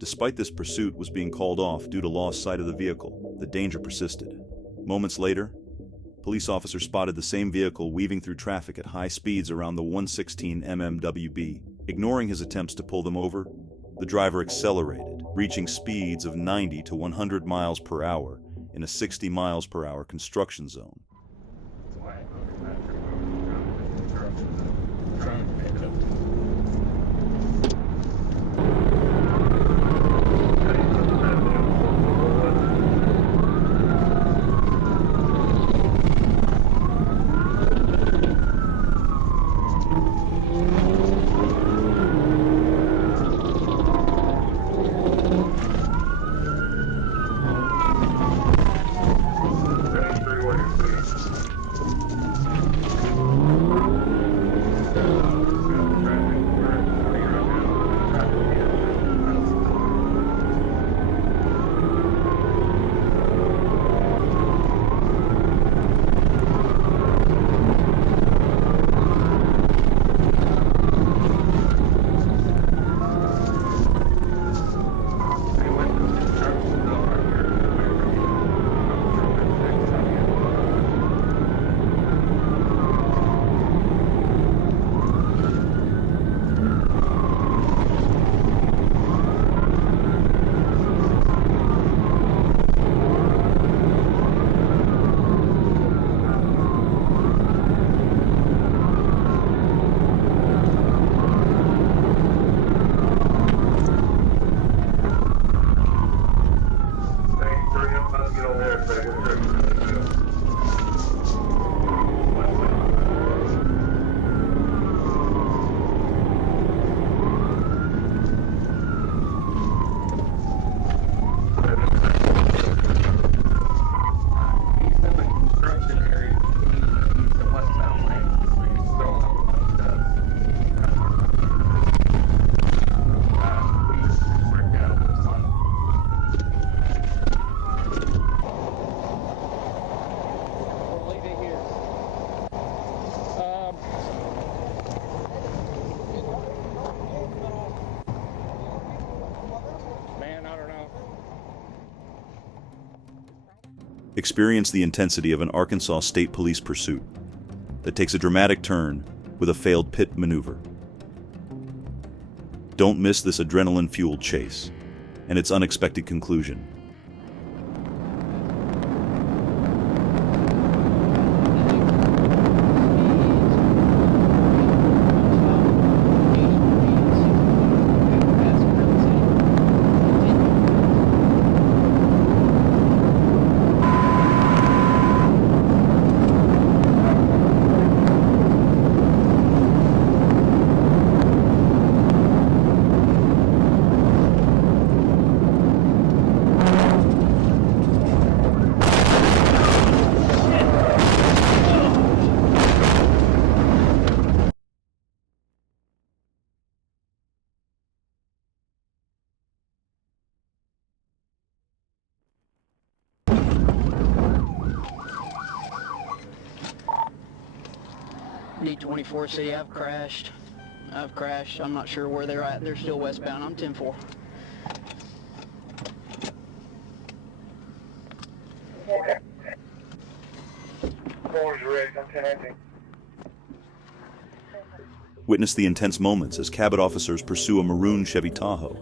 Despite this pursuit was being called off due to lost sight of the vehicle, the danger persisted. Moments later, police officers spotted the same vehicle weaving through traffic at high speeds around the 116 mmWB. Ignoring his attempts to pull them over, the driver accelerated, reaching speeds of 90 to 100 miles per hour in a 60 miles per hour construction zone. Experience the intensity of an Arkansas State Police pursuit that takes a dramatic turn with a failed pit maneuver. Don't miss this adrenaline-fueled chase and its unexpected conclusion. D24 City, I've crashed. I'm not sure where they're at. They're still westbound. I'm 10-4. Okay. Forward ready. I'm 10-18. Witness the intense moments as Cabot officers pursue a maroon Chevy Tahoe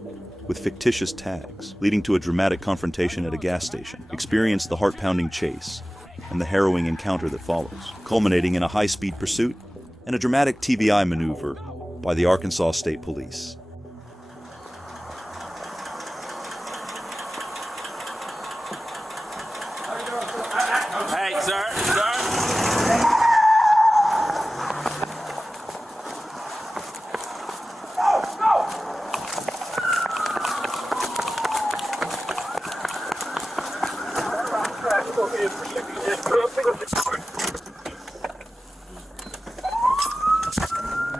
with fictitious tags, leading to a dramatic confrontation at a gas station. Experience the heart-pounding chase and the harrowing encounter that follows, culminating in a high-speed pursuit and a dramatic TVI maneuver by the Arkansas State Police. Hey, sir.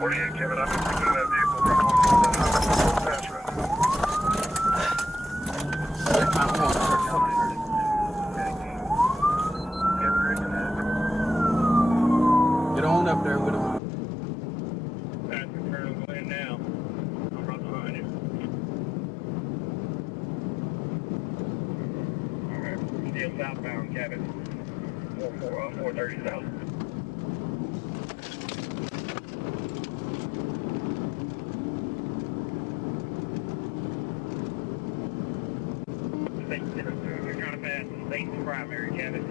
What are you giving up? That vehicle pass right. Get on up there with him. Go in now. I'm right behind you. southbound cabin. 430 south. You're trying to pass the state's primary cabin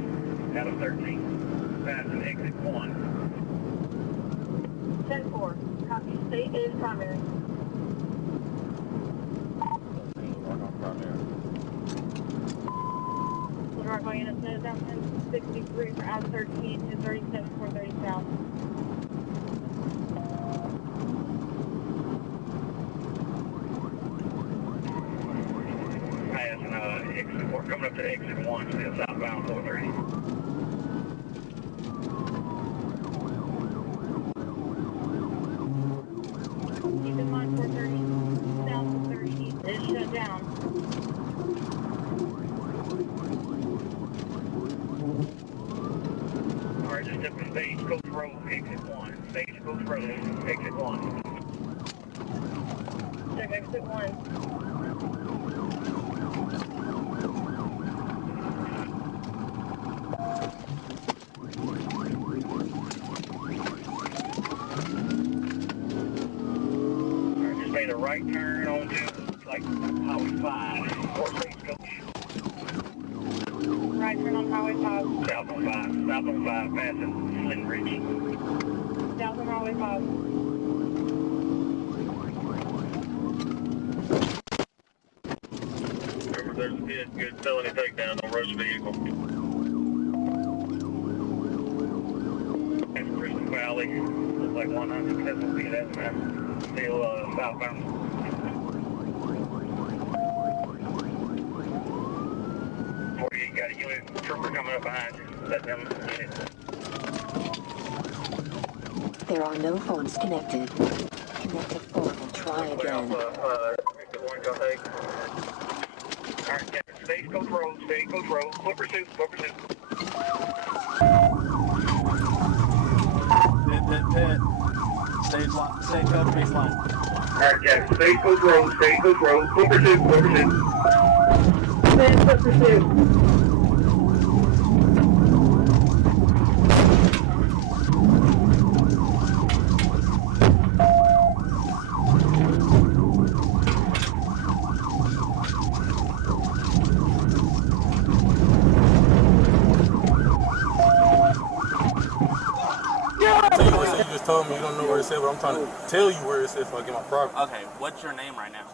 out of 13. Pass an exit 1. 10-4. Copy. State is primary. We're going in a snow down 1063 for out 13 to 37 430 south. Passing exit 4, coming up to exit 1, still southbound 430. Keep in mind 430 south to 30 east is shut down. Alright, just up to Stagecoach Road, exit 1. Stagecoach Road, exit 1. Check exit 1. Alright, just made a right turn onto, like, Highway 5, or Stagecoach. Right turn on Highway 5. South on 5, passing Flint Ridge. South on Highway 5. Remember, there's a good felony takedown on Rush vehicle. That's Crystal Valley. Looks like 100, that's what we have now. Still southbound. 48 got a unit trooper coming up behind you. Let them get it. There are no phones connected. Connected phone will try again. Exit 1, go take. Alright, Captain, Stagecoach Road, foot pursuit. Pit. Stage code baseline. Alright, Captain, Stagecoach Road, foot pursuit. Foot pursuit. You just told me you don't know where it said, but I'm trying to tell you where it said so I get my property. Okay, what's your name right now?